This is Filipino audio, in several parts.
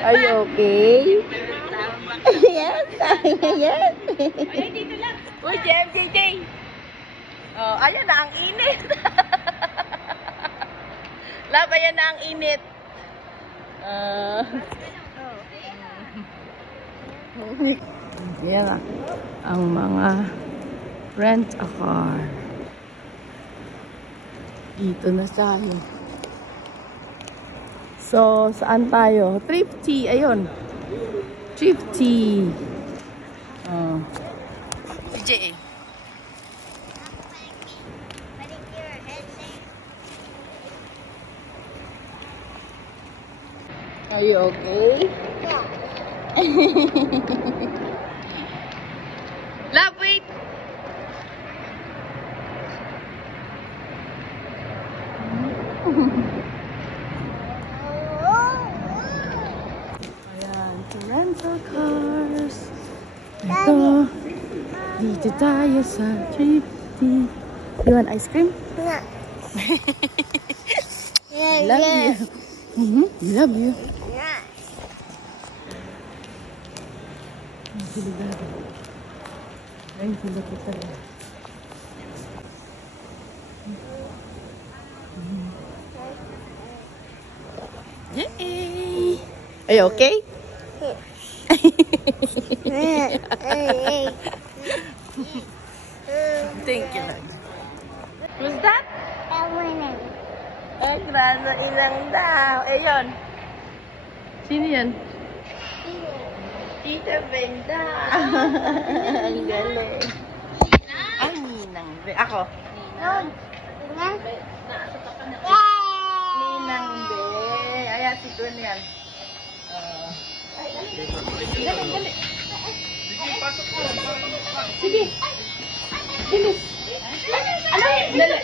Are you okay? Yes. Yes. Ay, dito lang. Uy, JJ. Oh, ayan na ang init. Lab, ayan na ang init. Yan na ang mga rent a car. Dito na tayo. So, saan tayo? Thrifty. Ayun. Thrifty. CJ. Are you okay? Yeah. Love, wait. Ayan, to rental cars. Ito. Dito tayo sa Thrifty. You want ice cream? Yeah. Love you. Love you. Yeah. Ay, sila kita. Yay! Are you okay? Thank you, Lord. Who's that? Eh, grado ilang daw. Eh, yun. Sino yan? Tita Benda. Ang galing. Ay, Ninang. Ako. Ninang Be. Ayan, si Gwen yan. Dali. Sige, pasok ko. Sige. Bilis. Ano? Dali.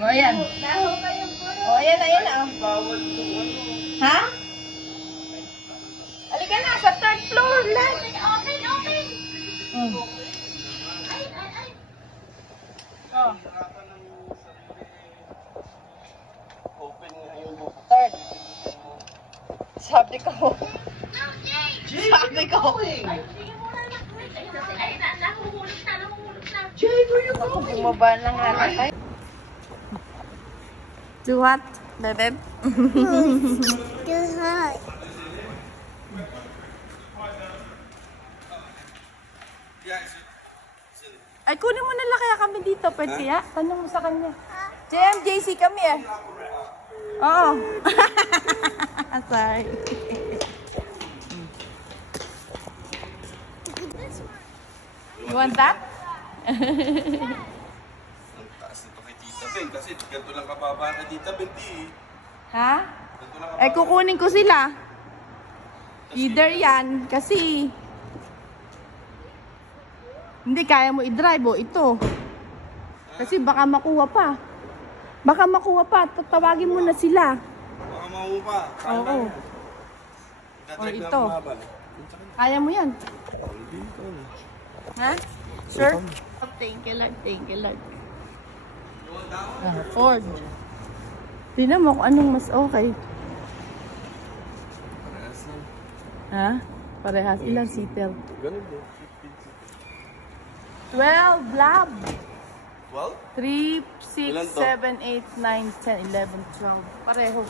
O, ayan. O, ayan. Ha? Halika na, sa third floor lang. Open. Oh. Third. Sabi ko. Ako, bumaba lang natin. Do what, bebe? Too hot. Ay, kunin mo na lang kaya kami dito. Pwede kaya? Tanong mo sa kanya. JC kami eh. Oo. Sorry. You want that? Ang taas nito kay Tita Ben kasi ganito lang kababa na Tita Ben. Ha? Eh, kukunin ko sila. Either yan, kasi hindi kaya mo i-drive o ito. Kasi baka makuha pa. Tatawagin mo na sila. Baka mahuha pa. Oo. O ito. Kaya mo yan. Ha? Sure? Thank you, Lord. Ford. Tingnan mo kung anong mas okay. Ha? Parehas. Ilang seater? 12 lab. 12? 3, 6, 7, 8, 9, 10, 11, 12. Pareho.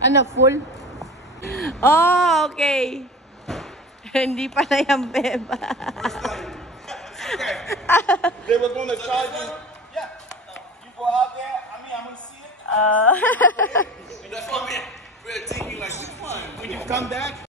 Ano, full? Oh, okay. Hindi pala yung beba. They were going to charge you. Yeah. You go out there. I'm going to see it. That's what we're thinking. Like, which one? When you come back.